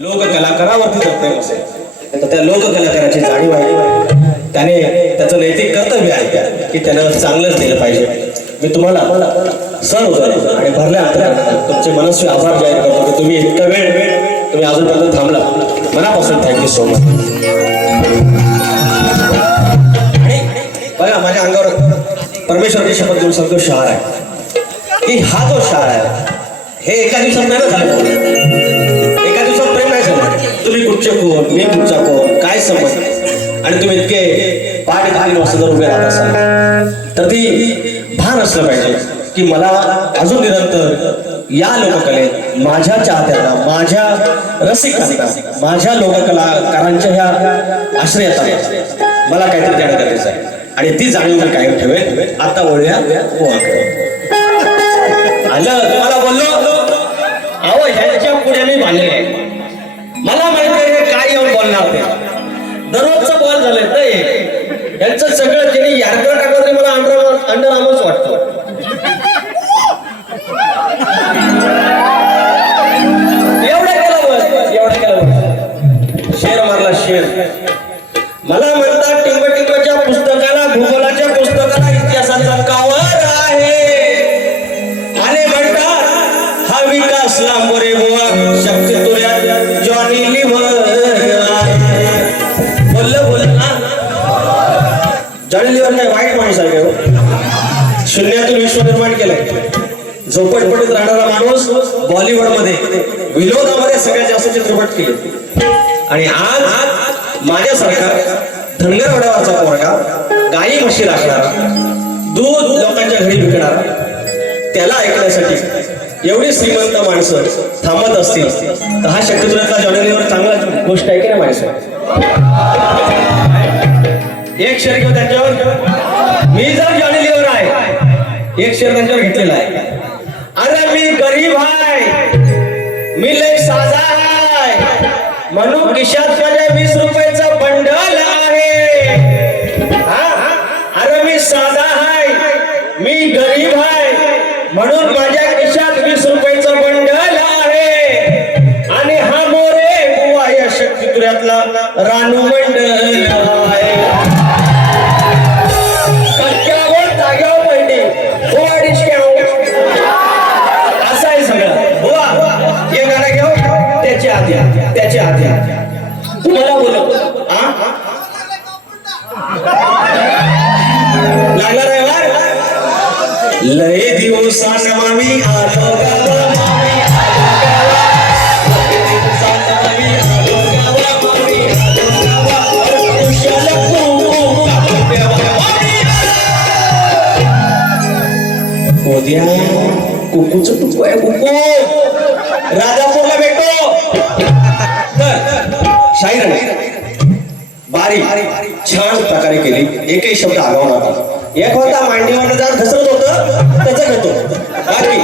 लोककलाकारावरती जर प्रेम असेल तर त्या लोककलाकाराची जाणीव आहे. त्याने त्याचं नैतिक कर्तव्य आहे की त्यानं चांगलंच दिलं पाहिजे. मी तुम्हाला सण होतो आणि भरल्या अंतरात तुमचे मनस्वी आभार जाहीर करतो की तुम्ही इतका वेळ तुम्ही अजूनपर्यंत थांबला. मनापासून थँक्यू सो मच आणि बघा माझ्या अंगावर परमेश्वराची शपथ देऊन सांगतो शहार आहे. की हा जो शहार आहे हे एका दिवसात नाही ना झालं? झालं कोण मी तुमचा कोण काय समज? आणि तुम्ही इतके पाठ घालून वाजता जर उभे राहत असाल. तर ती भान असलं पाहिजे की मला अजून निरंतर या लोककलेत माझ्या चाहत्यांना माझ्या रसिकांना माझ्या लोककलाकारांच्या ह्या आश्रयात मला काहीतरी देणं गरजेचं आहे. आणि ती जाणीव मी कायम ठेवेल आता वळूया आलं तुम्हाला बोललो. अहो ह्यांच्या पुढे मी बांधले मला माहिती आहे लागते दररोजचा येऊन बोलणार ते दररोजचं बॉल झालंय ते यांचं सगळं त्यांनी यारकर टाकलं तरी मला अंडर अंडरआर्मच वाटतं. एवढं केलं बस एवढं केलं बस शेर मारला शेर. मला म्हणतात टिंबटिंबाच्या पुस्तकाला भूगोलाच्या पुस्तकाला इतिहासाचा कावर आहे. आणि म्हणतात हा विकास लांबोरे बुवा. झोपटपटीत राहणारा माणूस बॉलिवूडमध्ये विनोदामध्ये सगळ्यात जास्त चित्रपट केले. आणि आज माझ्यासारखा धनगरवाड्यावरचा पोरगा गाई म्हशी राखणारा दूध लोकांच्या घरी विकणारा त्याला ऐकण्यासाठी एवढी श्रीमंत माणसं थांबत असतील तर हा शक्यतुऱ्यातला जॉनरीवर चांगला गोष्ट आहे की नाही माणसं? एक शेअर घेऊ त्यांच्यावर मी जर जॉनरीवर आहे एक शेअर त्यांच्यावर घेतलेला आहे. अरे मी गरीब आहे मी लय साधा आहे म्हणून किशात माझ्या वीस रुपयाचं बंडल आहे. अरे मी साधा आहे मी गरीब आहे म्हणून माझ्या खिशात वीस रुपयाचं बंडल आहे. आणि हा मोरे गोवा या शक्तितुऱ्यातला रानू दिवसान मामी आलो गावा मामी आलो गावा. लय दिवसान मामी आलो गावा, मामी आलो गावा. कुशाल कुंकू कापून द्यावा, मामी आलो. उद्या कुकूच कुकू आहे कुकू राजापूरला भेटतो तर शाहीर बारी छान प्रकारे केली एकही शब्द आगाव नव्हता एक होता मांडीवर जात घसरत होत त्याचं घेतो. बाकी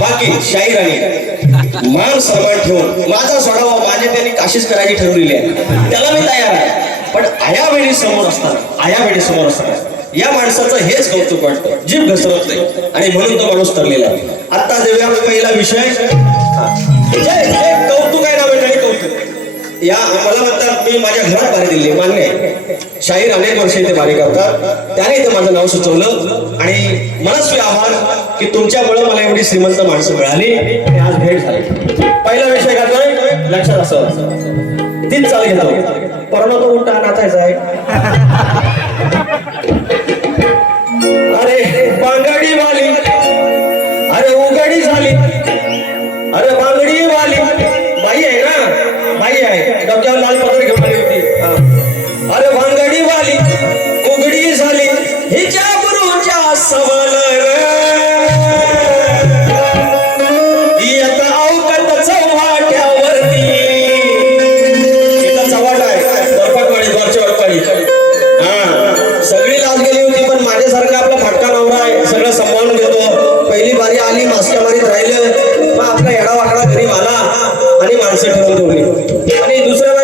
बाकी शाहीराने मान सन्मान ठेवून माझा सोडावा माझे त्यांनी काशीच करायची ठरवलेली आहे. त्याला मी तयार आहे. पण आया वेळी समोर असताना आया वेळी समोर असताना या माणसाचं हेच कौतुक वाटतं. जीव घसरत नाही. आणि म्हणून तो माणूस ठरलेला आता देऊया पहिला विषय. कौतुक आहे ना मंडळी कौतुक? या मला म्हणतात मी माझ्या घरात बारी दिले मान्य आहे. शाहीर अनेक वर्ष इथे बारी करतात. त्याने इथे माझं नाव सुचवलं. आणि मनस्वी आभार की तुमच्यामुळे मला एवढी श्रीमंत माणसं मिळाली आणि आज भेट झाली. पहिला विषय घातलाय लक्षात असं. तीच चाल घेतो. परवा तो उलटा नाचायचा आहे. अरे बांगडी वाली. अरे उघडी झाली. अरे बांगडी वाली. बाई आहे ना? बाई आहे. डोक्यावर लाल आणि दुसरं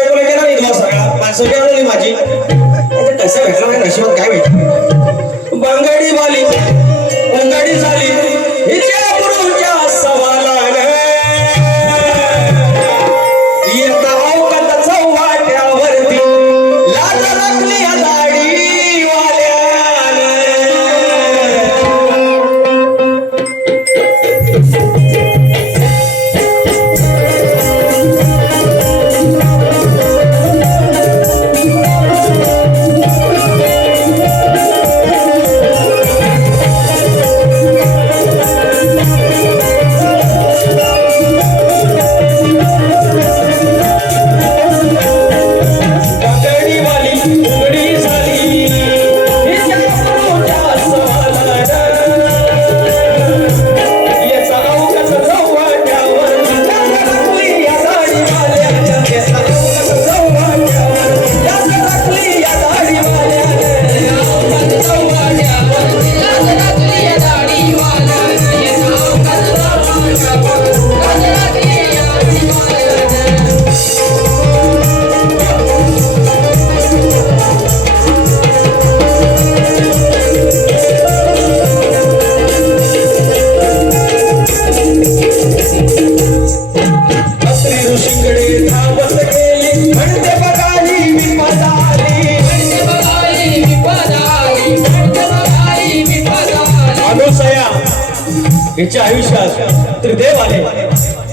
हिच्या आयुष्यात त्रिदेव आले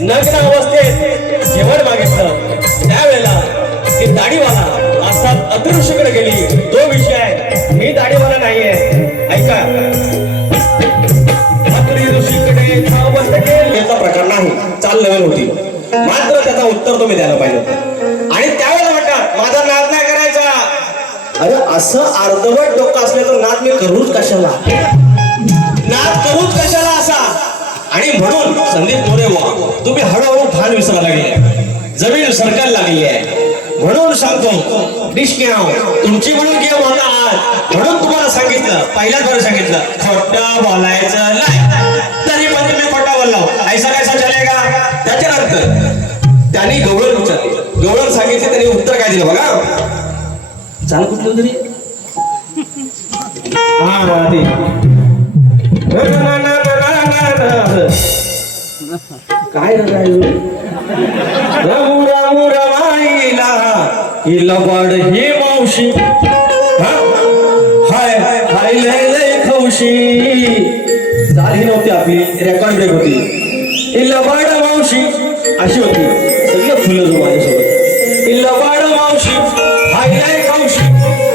नग्न अवस्थेत जेवण मागितलं. त्यावेळेला ती दाढीवाला अर्थात अदृश्यकडे गेली. तो विषय आहे. मी दाढीवाला नाहीये. ऐका. याचा प्रकार नाही. चाल नवीन होती. मात्र त्याचा उत्तर तुम्ही द्यायला पाहिजे आणि त्यावेळेला म्हणतात माझा नाद नाही करायचा. अरे असं अर्धवट डोकं असल्याचं नाद मी करूच कशाला? संदीप मोरे तुम्ही हळूहळू भान विसरायला लागले. जमीन सरकायला लागली आहे. म्हणून सांगतो डिशक्याव तुमची म्हणून गेम होता आज. म्हणून तुम्हाला सांगितलं पहिल्याच बरं सांगितलं खोटं बोलायचं नाही. तरी पण तुम्ही खोटा बोललो. ऐसा कैसा चलेगा? त्याच्यानंतर त्यांनी गवळण विचारले गवळण सांगितले त्यांनी उत्तर काय दिलं बघा. चाल कुठलं तरी? हा काय रामू रामू रमाईला हिला वाड हे मावशी. हाय हाय लय लय खवशी झाली नव्हती आपली रेकॉर्ड ब्रेक होती. ही वाड मावशी. अशी होती. सगळं फुलं जो माझ्यासोबत. ही वाड मावशी. हाय लय खवशी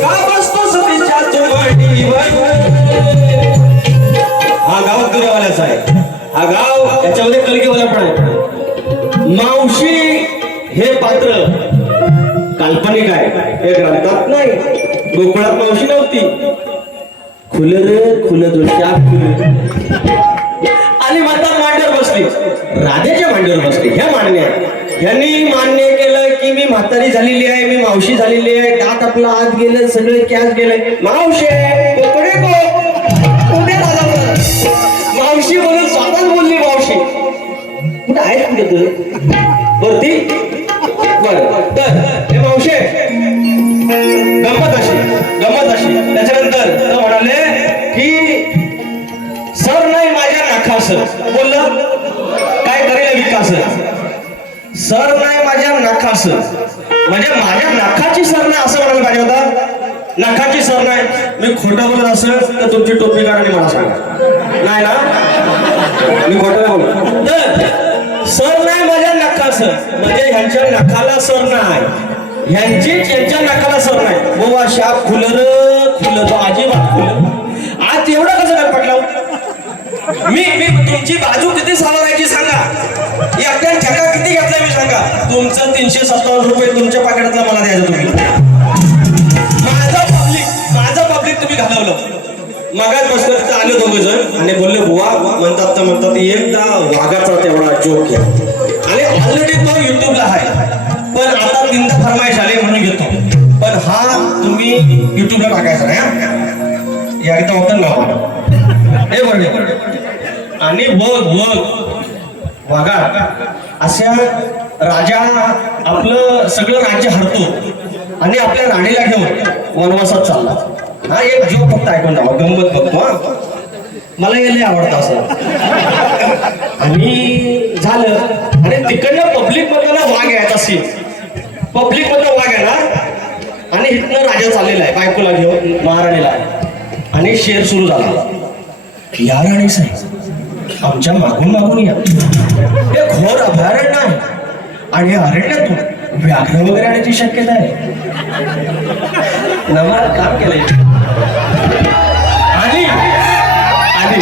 का बसतो सतीच्या चौकटीवर हा गाव दुरावाल्याचा आहे. हा गाव याच्यामध्ये कलगी पण आहे मावशी हे पात्र काल्पनिक आहे. हे ग्रंथात नाही. गोकुळात मावशी नव्हती. खुल रे खुल दृष्ट्या आणि माता मांडर बसली. राधेच्या मांडर बसली. ह्या मान्य आहे. यांनी मान्य केलं की मी म्हातारी झालेली आहे मी मावशी झालेली आहे. दात आपला आत गेलं सगळे कॅश गेलंय. मावशी कोकडे को. कुठं आहेत कुठे वरती? बर तर हे मावशे गंमत अशी गंमत अशी. त्याच्यानंतर म्हणाले की सर नाही माझ्या नाखास बोललं? काय करेल विकास सर नाही माझ्या नाखास म्हणजे माझ्या नाखाची सर नाही असं म्हणायला पाहिजे होता. नाखाची सर नाही. मी खोटं बोलत असेल तर तुमची टोपी काढा मला सांगा. नाही ना? मी खोटं नाही बोलत. तर सर नाही माझ्या नखास म्हणजे ह्यांच्या नखाला सर नाही. ह्यांची यांच्या नखाला सर नाही. बाबा शाप खुलर खुलर अजिबात खुलर आज एवढं कसं काय पडलं? मी मी तुमची बाजू किती सावरायची सांगा. एकट्या ठेका किती घेतला मी सांगा. तुमचं तीनशे सत्तावन्न रुपये तुमच्या पाकिटातला मला द्यायचं तुम्ही. मगाच बसलं आले दोघ जण. आणि बोलले बुवा म्हणतात तर म्हणतात एकदा वाघाचा तेवढा जोक घ्या आणि ऑलरेडी तो युट्यूबला आहे. पण आता तीनदा फरमाईश आले म्हणून घेतो. पण हा तुम्ही युट्यूबला टाकायचा नाही या एकदा होतं ना हे बरं आणि बघ बघ. वाघा अशा राजा आपलं सगळं राज्य हरतो आणि आपल्या राणीला घेऊन वनवासात चालला. हा एक जीव फक्त ऐकून जावा गंमत बघतो हा. मला हे लय आवडतं असं. आणि झालं. आणि तिकडनं पब्लिक मधनं वाघ यायचा सीन पब्लिक मधनं वाघ येणार आणि इथनं राजा चाललेला आहे बायकोला घेऊन महाराणीला. आणि शेर सुरू झाला. या राणी साहेब आमच्या मागून मागून या. हे घोर अभयारण्य आहे. आणि अरण्यातून व्याघ्र वगैरे येण्याची शक्यता आहे. नवा काम केलंय. आणि? आणि?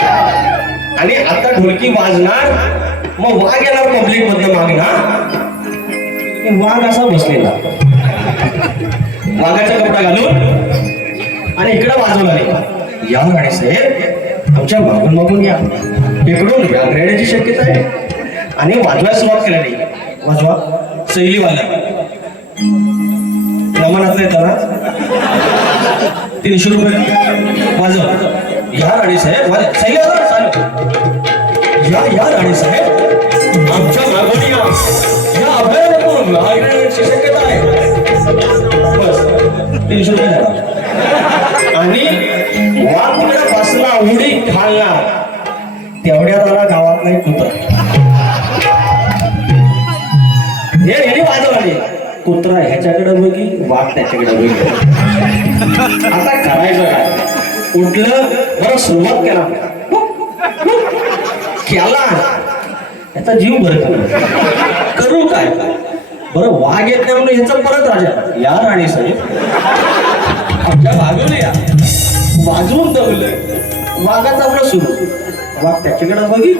आणि आता ढोलकी वाजणार मग वाघ येणार पब्लिक मधनं मागणार वाघ असा बसलेला. वाघाचा कपडा घालून आणि इकडे वाजवला नाही या राणी साहेब आमच्या मागून मागून या इकडून व्याघ्र येण्याची शक्यता आहे. आणि वाजवायला सुरुवात केली. नाही वाजवा. शैलीवाला प्रमाणात नाही त्याला तीनशे रुपये. वाजव या राणी साहेब वाज- शैली चालू या या राणी साहेब आमच्या मागून या या अभयारण्यातून व्याघ्र शक्यता आहे. बस. तीनशे रुपये झाला. आणि वाघ उडी खाल्ला. तेवढ्यात आला गावात नाही कुत्र. वाघ त्याच्याकडे होईल आता करायचं काय? उठलं बरं सुरुवात केला. केला. याचा जीव भर करू. काय? बरं वाघ येत नाही म्हणून ह्याचं परत राजा. या राणी साहेब. आमच्या बाजूने या. वाजवून दवलं वाघाचा आपलं सुरू. वाघ त्याच्याकडे बघी